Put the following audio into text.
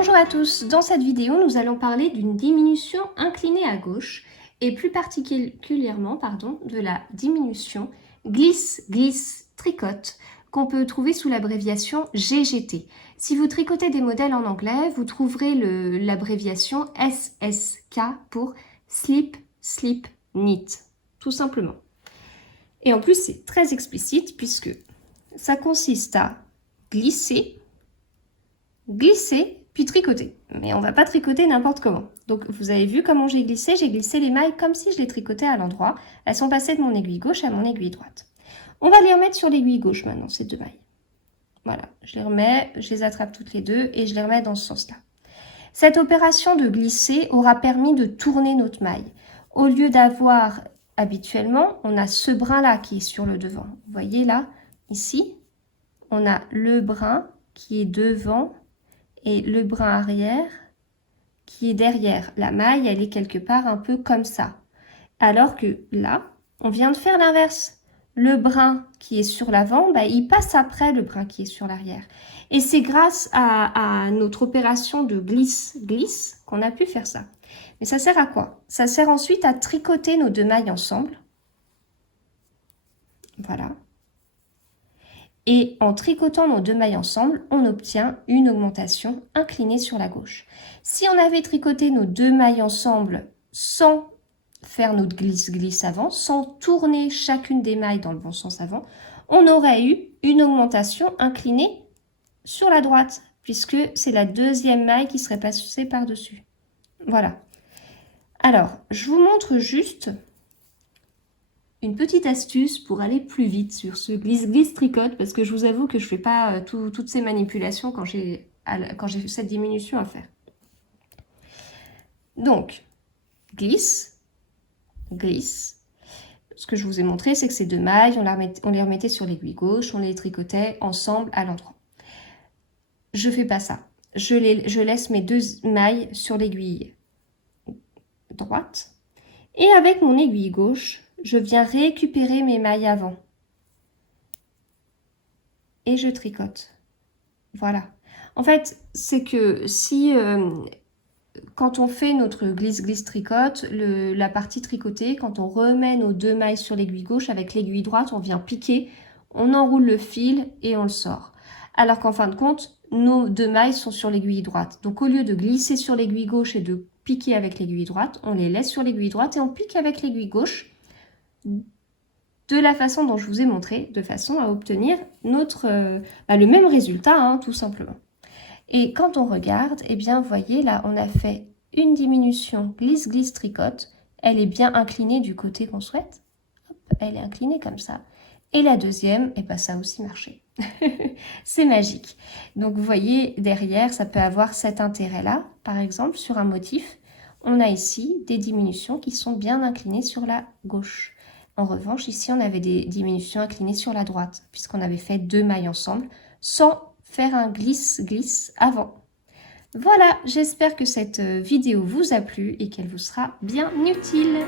Bonjour à tous, dans cette vidéo nous allons parler d'une diminution inclinée à gauche et plus particulièrement de la diminution glisse-glisse-tricote qu'on peut trouver sous l'abréviation GGT. Si vous tricotez des modèles en anglais, vous trouverez l'abréviation SSK pour Slip, Slip, Knit, tout simplement. Et en plus c'est très explicite puisque ça consiste à glisser, puis tricoter. Mais on va pas tricoter n'importe comment. Donc vous avez vu comment j'ai glissé les mailles comme si je les tricotais à l'endroit. Elles sont passées de mon aiguille gauche à mon aiguille droite. On va les remettre sur l'aiguille gauche maintenant, ces deux mailles. Voilà, je les remets, je les attrape toutes les deux et je les remets dans ce sens-là. Cette opération de glisser aura permis de tourner notre maille. Au lieu d'avoir, habituellement, on a ce brin-là qui est sur le devant. Vous voyez là, ici, on a le brin qui est devant et le brin arrière qui est derrière. La maille, elle est quelque part un peu comme ça. Alors que là, on vient de faire l'inverse. Le brin qui est sur l'avant, il passe après le brin qui est sur l'arrière. Et c'est grâce à notre opération de glisse-glisse qu'on a pu faire ça. Mais ça sert à quoi? Ça sert ensuite à tricoter nos deux mailles ensemble. Voilà. Et en tricotant nos deux mailles ensemble, on obtient une augmentation inclinée sur la gauche. Si on avait tricoté nos deux mailles ensemble sans faire notre glisse-glisse avant, sans tourner chacune des mailles dans le bon sens avant, on aurait eu une augmentation inclinée sur la droite, puisque c'est la deuxième maille qui serait passée par-dessus. Voilà. Alors, je vous montre juste une petite astuce pour aller plus vite sur ce glisse-glisse-tricote, parce que je vous avoue que je ne fais pas toutes ces manipulations quand j'ai cette diminution à faire. Donc, glisse, glisse. Ce que je vous ai montré, c'est que ces deux mailles, on les remettait sur l'aiguille gauche, on les tricotait ensemble à l'endroit. Je ne fais pas ça. Je laisse mes deux mailles sur l'aiguille droite. Et avec mon aiguille gauche, je viens récupérer mes mailles avant. Et je tricote. Voilà. En fait, c'est que si, quand on fait notre glisse-glisse-tricote, la partie tricotée, quand on remet nos deux mailles sur l'aiguille gauche, avec l'aiguille droite, on vient piquer, on enroule le fil et on le sort. Alors qu'en fin de compte, nos deux mailles sont sur l'aiguille droite. Donc au lieu de glisser sur l'aiguille gauche et de piquer avec l'aiguille droite, on les laisse sur l'aiguille droite et on pique avec l'aiguille gauche de la façon dont je vous ai montré, de façon à obtenir le même résultat, tout simplement. Et quand on regarde, eh bien, vous voyez, là, on a fait une diminution glisse-glisse-tricote. Elle est bien inclinée du côté qu'on souhaite. Hop, elle est inclinée comme ça. Et la deuxième, eh ben, ça a aussi marché. C'est magique. Donc, vous voyez, derrière, ça peut avoir cet intérêt-là. Par exemple, sur un motif, on a ici des diminutions qui sont bien inclinées sur la gauche. En revanche, ici, on avait des diminutions inclinées sur la droite, puisqu'on avait fait deux mailles ensemble, sans faire un glisse-glisse avant. Voilà, j'espère que cette vidéo vous a plu et qu'elle vous sera bien utile.